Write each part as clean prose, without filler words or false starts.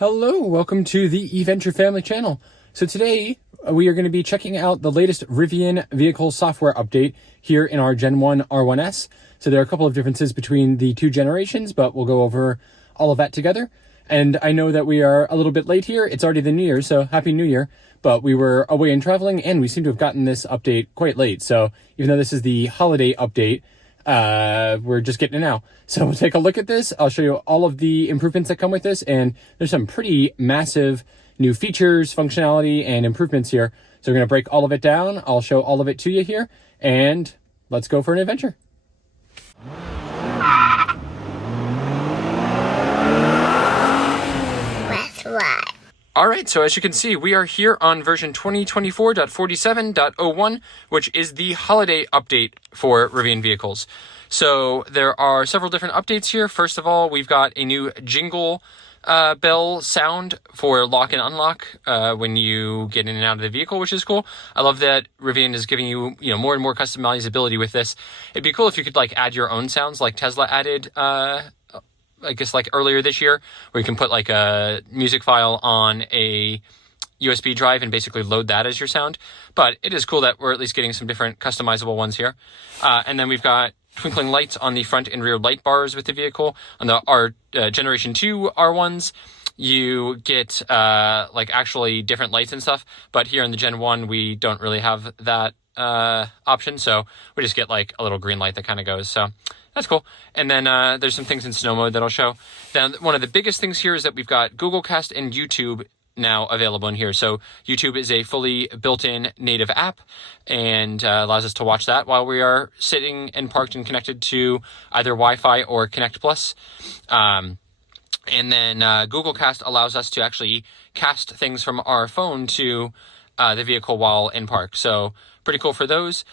Hello, welcome to the eVenture Family Channel. So today we are going to be checking out the latest Rivian vehicle software update here in our Gen 1 R1S. So there are a couple of differences between the two generations, but we'll go over all of that together. And I know that we are a little bit late here. It's already the New Year, so Happy New Year. But we were away and traveling, and we seem to have gotten this update quite late. So even though this is the holiday update, we're just getting it now. So we'll take a look at this. I'll show you all of the improvements that come with this, and there's some pretty massive new features, functionality, and improvements here. So we're going to break all of it down. I'll show all of it to you here, and let's go for an adventure. That's right. All right, so as you can see, we are here on version 2024.47.01, which is the holiday update for Rivian vehicles. So there are several different updates here. First of all, we've got a new jingle bell sound for lock and unlock when you get in and out of the vehicle, which is cool. I love that Rivian is giving you, more and more customizability with this. It'd be cool if you could add your own sounds like Tesla added I guess earlier this year, where you can put a music file on a USB drive and basically load that as your sound. But it is cool that we're at least getting some different customizable ones here. And then we've got twinkling lights on the front and rear light bars with the vehicle. On the Generation 2 R1s, you get actually different lights and stuff. But here in the Gen 1, we don't really have that option. So we just get a little green light that kind of goes. So that's cool. And then there's some things in snow mode that I'll show. Then one of the biggest things here is that we've got Google Cast and YouTube now available in here. So YouTube is a fully built-in native app and allows us to watch that while we are sitting and parked and connected to either Wi-Fi or Connect Plus. And then Google Cast allows us to actually cast things from our phone to the vehicle while in park. So pretty cool for those.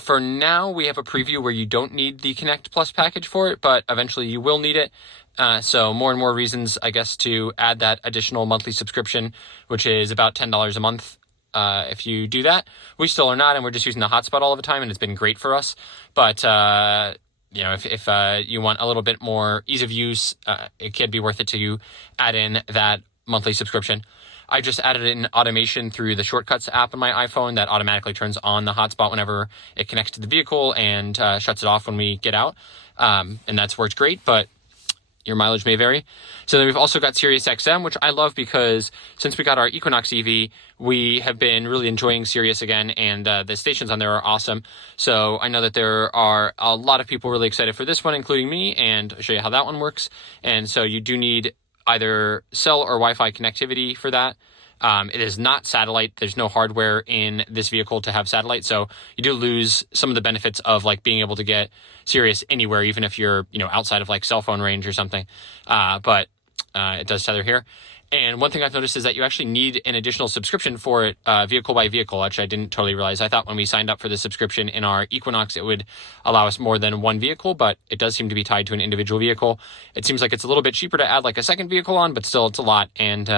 For now, we have a preview where you don't need the Connect Plus package for it, but eventually you will need it. So more and more reasons, I guess, to add that additional monthly subscription, which is about $10 a month. If you do that, we still are not, and we're just using the hotspot all the time, and it's been great for us. But if you want a little bit more ease of use, it can be worth it to add in that monthly subscription. I just added an automation through the Shortcuts app on my iPhone that automatically turns on the hotspot whenever it connects to the vehicle and shuts it off when we get out. And that's worked great, but your mileage may vary. So then we've also got SiriusXM, which I love because since we got our Equinox EV, we have been really enjoying Sirius again, and the stations on there are awesome. So I know that there are a lot of people really excited for this one, including me, and I'll show you how that one works. And so you do need either cell or Wi-Fi connectivity for that. It is not satellite. There's no hardware in this vehicle to have satellite, so you do lose some of the benefits of being able to get Sirius anywhere, even if you're outside of cell phone range or something. But it does tether here. And one thing I've noticed is that you actually need an additional subscription for it, vehicle by vehicle, which I didn't totally realize. I thought when we signed up for the subscription in our Equinox, it would allow us more than one vehicle, but it does seem to be tied to an individual vehicle. It seems like it's a little bit cheaper to add a second vehicle on, but still it's a lot. And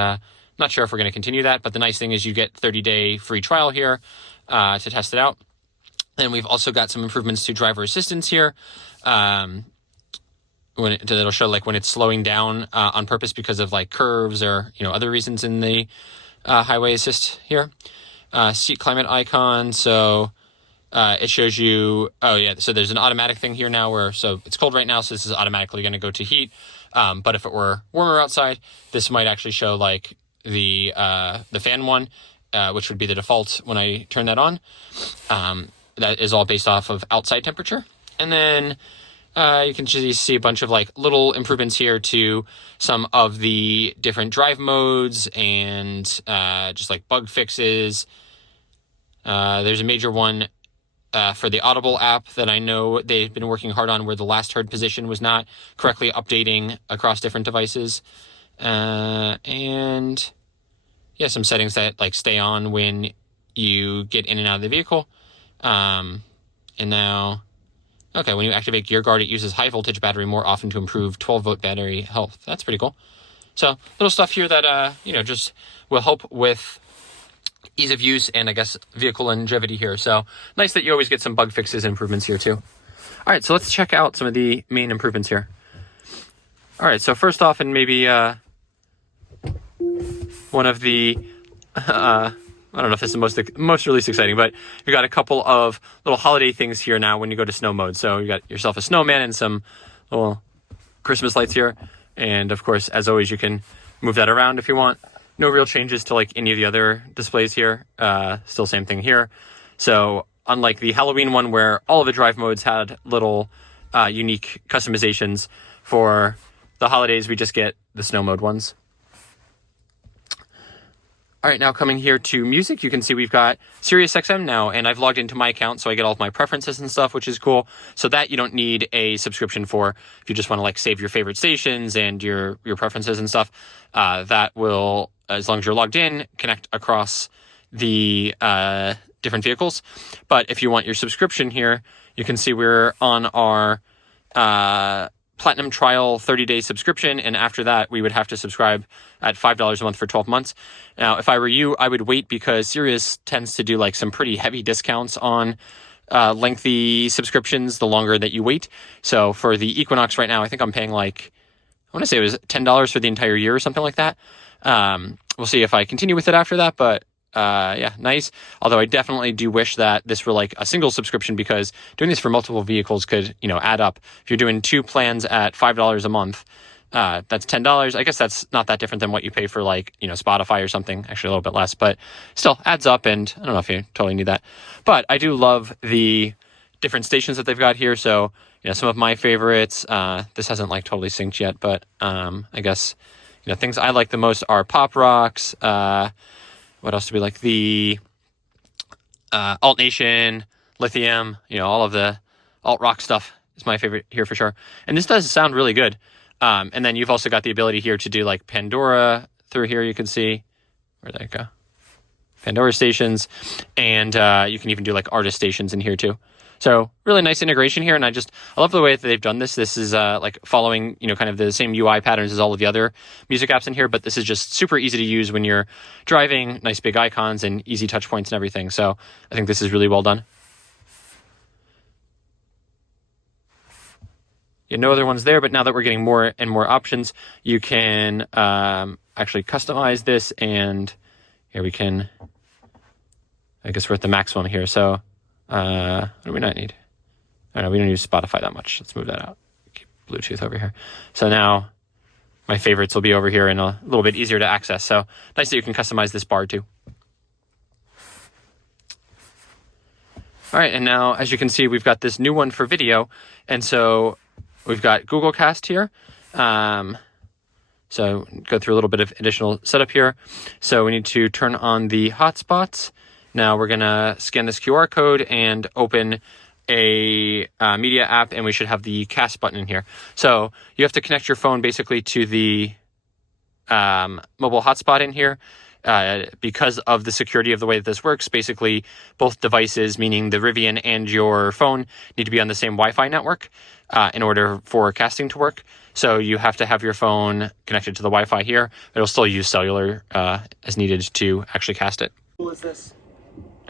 not sure if we're going to continue that, but the nice thing is you get 30-day free trial here to test it out. Then we've also got some improvements to driver assistance here. It'll show when it's slowing down on purpose because of curves or other reasons in the highway assist here. Seat climate icon, so it shows you. Oh yeah, so there's an automatic thing here now so it's cold right now, so this is automatically going to go to heat. But if it were warmer outside, this might actually show the fan one, which would be the default when I turn that on. That is all based off of outside temperature, and then. You can just see a bunch of little improvements here to some of the different drive modes and just bug fixes. There's a major one for the Audible app that I know they've been working hard on, where the last heard position was not correctly updating across different devices. And yeah, some settings that stay on when you get in and out of the vehicle. And now... Okay, when you activate Gear Guard, it uses high voltage battery more often to improve 12-volt battery health. That's pretty cool. So little stuff here that, just will help with ease of use and I guess vehicle longevity here. So nice that you always get some bug fixes and improvements here too. All right, so let's check out some of the main improvements here. All right, so first off, and maybe one of the, I don't know if this is the most release exciting, but you've got a couple of little holiday things here now when you go to snow mode. So you got yourself a snowman and some little Christmas lights here. And of course, as always, you can move that around if you want. No real changes to like any of the other displays here. Still same thing here. So unlike the Halloween one where all of the drive modes had little unique customizations, for the holidays, we just get the snow mode ones. All right, now coming here to music, you can see we've got SiriusXM now, and I've logged into my account, so I get all of my preferences and stuff, which is cool. So that you don't need a subscription for. If you just want to like save your favorite stations and your preferences and stuff, that will, as long as you're logged in, connect across the different vehicles. But if you want your subscription here, you can see we're on our Platinum trial 30-day subscription, and after that we would have to subscribe at $5 a month for 12 months. Now, if I were you, I would wait, because Sirius tends to do like some pretty heavy discounts on lengthy subscriptions the longer that you wait. So for the Equinox right now, I think I'm paying like, I want to say it was $10 for the entire year or something like that. We'll see if I continue with it after that, but yeah, nice. Although I definitely do wish that this were like a single subscription, because doing this for multiple vehicles could, add up. If you're doing two plans at $5 a month, that's $10. I guess that's not that different than what you pay for like, Spotify or something, actually a little bit less, but still adds up. And I don't know if you totally need that, but I do love the different stations that they've got here. So, some of my favorites, this hasn't like totally synced yet, but, I guess, things I like the most are Pop Rocks, what else do we like? The Alt Nation, Lithium, all of the alt rock stuff is my favorite here for sure. And this does sound really good. And then you've also got the ability here to do like Pandora through here. You can see, where'd that go? Pandora stations. And you can even do like artist stations in here too. So really nice integration here, and I love the way that they've done this. This is like following, kind of the same UI patterns as all of the other music apps in here, but this is just super easy to use when you're driving, nice big icons and easy touch points and everything. So I think this is really well done. Yeah, no other ones there, but now that we're getting more and more options, you can actually customize this, and here we can, I guess we're at the maximum here. So what do we not need? I don't know, we don't use Spotify that much. Let's move that out. Keep Bluetooth over here. So now my favorites will be over here and a little bit easier to access. So nice that you can customize this bar too. All right, and now as you can see, we've got this new one for video. And so we've got Google Cast here. So go through a little bit of additional setup here. So we need to turn on the hotspots. Now we're going to scan this QR code and open a media app, and we should have the cast button in here. So you have to connect your phone basically to the mobile hotspot in here. Because of the security of the way that this works, basically both devices, meaning the Rivian and your phone, need to be on the same Wi-Fi network in order for casting to work. So you have to have your phone connected to the Wi-Fi here. It'll still use cellular as needed to actually cast it. What is this?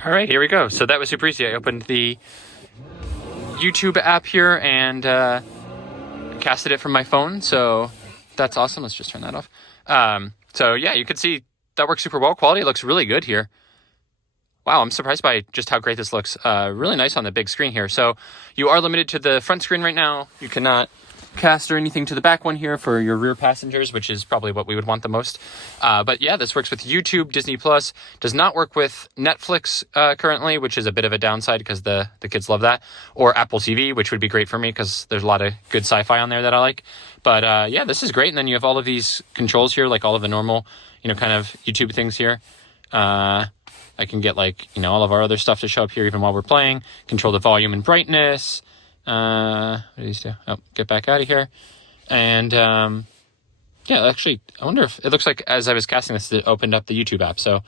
All right, here we go. So that was super easy. I opened the YouTube app here and casted it from my phone. So that's awesome. Let's just turn that off. So yeah, you can see that works super well. Quality looks really good here. Wow, I'm surprised by just how great this looks. Really nice on the big screen here. So you are limited to the front screen right now. You cannot cast or anything to the back one here for your rear passengers, which is probably what we would want the most. But yeah, this works with YouTube, Disney Plus. Does not work with Netflix currently, which is a bit of a downside because the kids love that. Or Apple TV, which would be great for me because there's a lot of good sci-fi on there that I like. But yeah, this is great. And then you have all of these controls here, like all of the normal, kind of YouTube things here. I can get like, all of our other stuff to show up here even while we're playing. Control the volume and brightness. What do these do? Oh, get back out of here. And yeah, actually, I wonder if it looks like as I was casting this, it opened up the YouTube app. So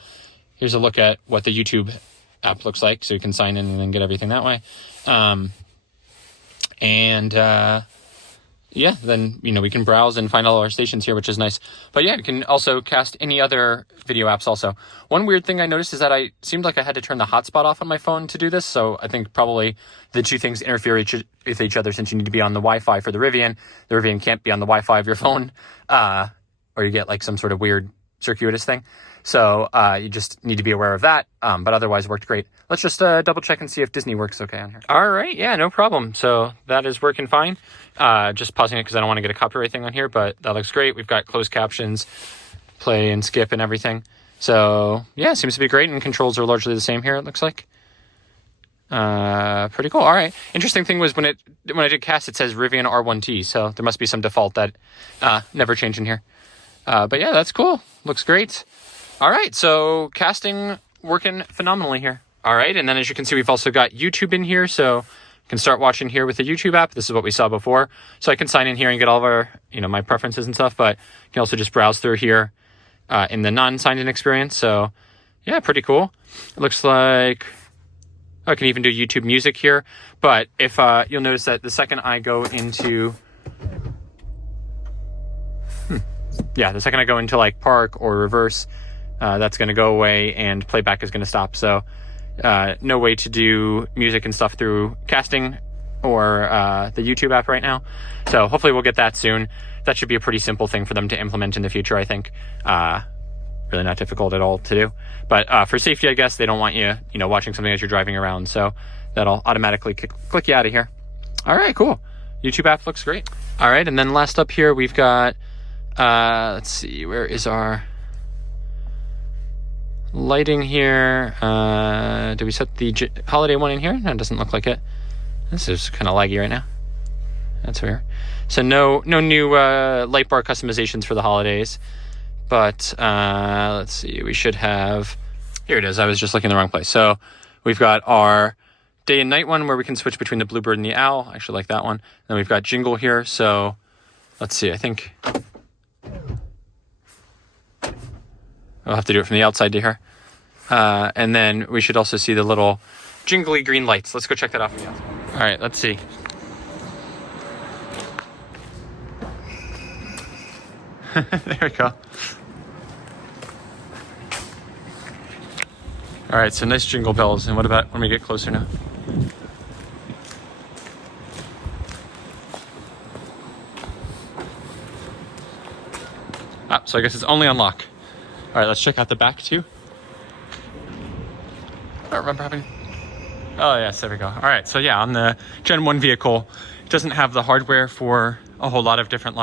here's a look at what the YouTube app looks like. So you can sign in and then get everything that way. Yeah, then, we can browse and find all our stations here, which is nice. But yeah, you can also cast any other video apps also. One weird thing I noticed is that I seemed like I had to turn the hotspot off on my phone to do this. So I think probably the two things interfere with each other, since you need to be on the Wi-Fi for the Rivian. The Rivian can't be on the Wi-Fi of your phone, or you get like some sort of weird circuitous thing. So you just need to be aware of that. But otherwise, it worked great. Let's just double check and see if Disney works okay on here. All right, yeah, no problem. So that is working fine. Just pausing it because I don't want to get a copyright thing on here, but that looks great. We've got closed captions, play and skip and everything. So yeah, it seems to be great, and controls are largely the same here, it looks like. Pretty cool. All right. Interesting thing was when I did cast, it says Rivian R1T, so there must be some default that never changed in here. But yeah, that's cool. Looks great. All right, so casting working phenomenally here. All right, and then as you can see, we've also got YouTube in here, so you can start watching here with the YouTube app. This is what we saw before. So I can sign in here and get all of our, my preferences and stuff, but you can also just browse through here in the non-signed in experience. So yeah, pretty cool. It looks like I can even do YouTube music here, but if you'll notice that the second I go into the second I go into like park or reverse, that's going to go away and playback is going to stop. So no way to do music and stuff through casting or the YouTube app right now. So hopefully we'll get that soon. That should be a pretty simple thing for them to implement in the future, I think. Really not difficult at all to do. But for safety, I guess, they don't want you, watching something as you're driving around. So that'll automatically click you out of here. All right, cool. YouTube app looks great. All right, and then last up here, we've got, let's see, where is our lighting here? Do we set the holiday one in here? No, it doesn't look like it. This is kind of laggy right now. That's weird. So no new light bar customizations for the holidays. But let's see, we should have, here it is. I was just looking in the wrong place. So we've got our day and night one where we can switch between the bluebird and the owl. I actually like that one. Then we've got jingle here. So let's see, I think I'll have to do it from the outside to here. And then we should also see the little jingly green lights. Let's go check that out from the outside. All right, let's see. There we go. All right, so nice jingle bells. And what about when we get closer now? So I guess it's only on lock. All right, let's check out the back too. I don't remember having. Oh yes, there we go. All right, so yeah, on the Gen 1 vehicle, it doesn't have the hardware for a whole lot of different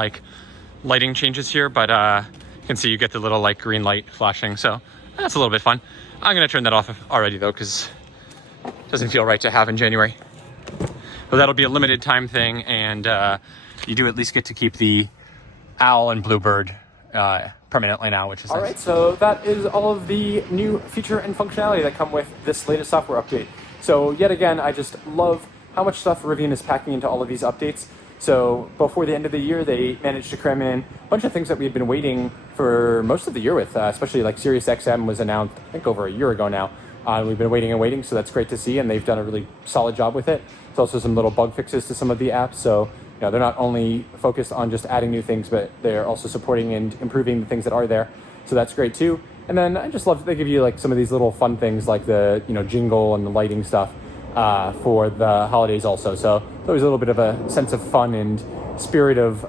lighting changes here, but you can see you get the little green light flashing, so that's a little bit fun. I'm gonna turn that off already though, because it doesn't feel right to have in January. But that'll be a limited time thing, and you do at least get to keep the owl and bluebird permanently now, which is nice. All right, so that is all of the new feature and functionality that come with this latest software update. So yet again, I just love how much stuff Rivian is packing into all of these updates. So before the end of the year, they managed to cram in a bunch of things that we've been waiting for most of the year with, especially like SiriusXM was announced, I think, over a year ago now. We've been waiting and waiting, so that's great to see, and they've done a really solid job with it. There's also some little bug fixes to some of the apps, so they're not only focused on just adding new things, but they're also supporting and improving the things that are there. So that's great too. And then I just love that they give you some of these little fun things like the jingle and the lighting stuff for the holidays also. So it's always a little bit of a sense of fun and spirit of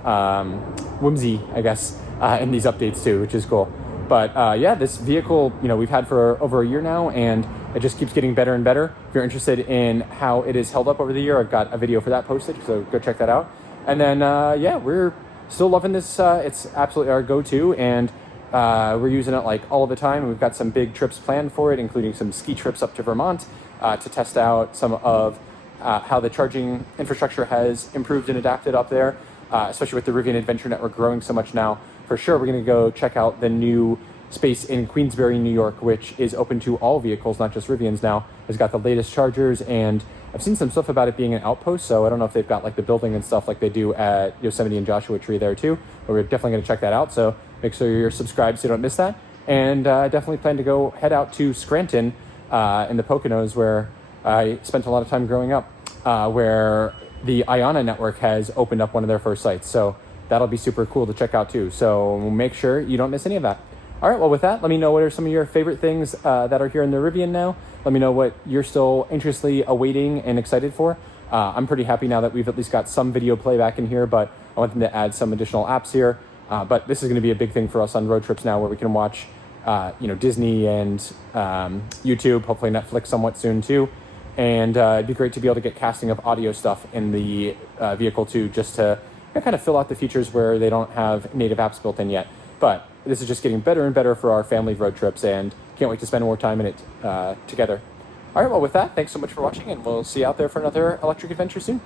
whimsy, I guess, in these updates too, which is cool. But yeah, this vehicle, we've had for over a year now, and it just keeps getting better and better. If you're interested in how it is held up over the year, I've got a video for that posted, so go check that out. And then, yeah, we're still loving this. It's absolutely our go-to, and we're using it all the time. We've got some big trips planned for it, including some ski trips up to Vermont to test out some of how the charging infrastructure has improved and adapted up there, especially with the Rivian Adventure Network growing so much now. For sure, we're going to go check out the new space in Queensbury, New York, which is open to all vehicles, not just Rivians now. It's got the latest chargers, and I've seen some stuff about it being an outpost, so I don't know if they've got the building and stuff like they do at Yosemite and Joshua Tree there too, but we're definitely going to check that out, so make sure you're subscribed so you don't miss that. And definitely plan to go head out to Scranton in the Poconos, where I spent a lot of time growing up, where the Iona network has opened up one of their first sites, so that'll be super cool to check out too. So make sure you don't miss any of that. All right, well, with that, let me know what are some of your favorite things that are here in the Rivian now. Let me know what you're still anxiously awaiting and excited for. I'm pretty happy now that we've at least got some video playback in here, but I want them to add some additional apps here. But this is going to be a big thing for us on road trips now, where we can watch, Disney and YouTube, hopefully Netflix somewhat soon too. And it'd be great to be able to get casting of audio stuff in the vehicle too, just to kind of fill out the features where they don't have native apps built in yet. But this is just getting better and better for our family road trips, and can't wait to spend more time in it together. All right, well, with that, thanks so much for watching, and we'll see you out there for another electric adventure soon.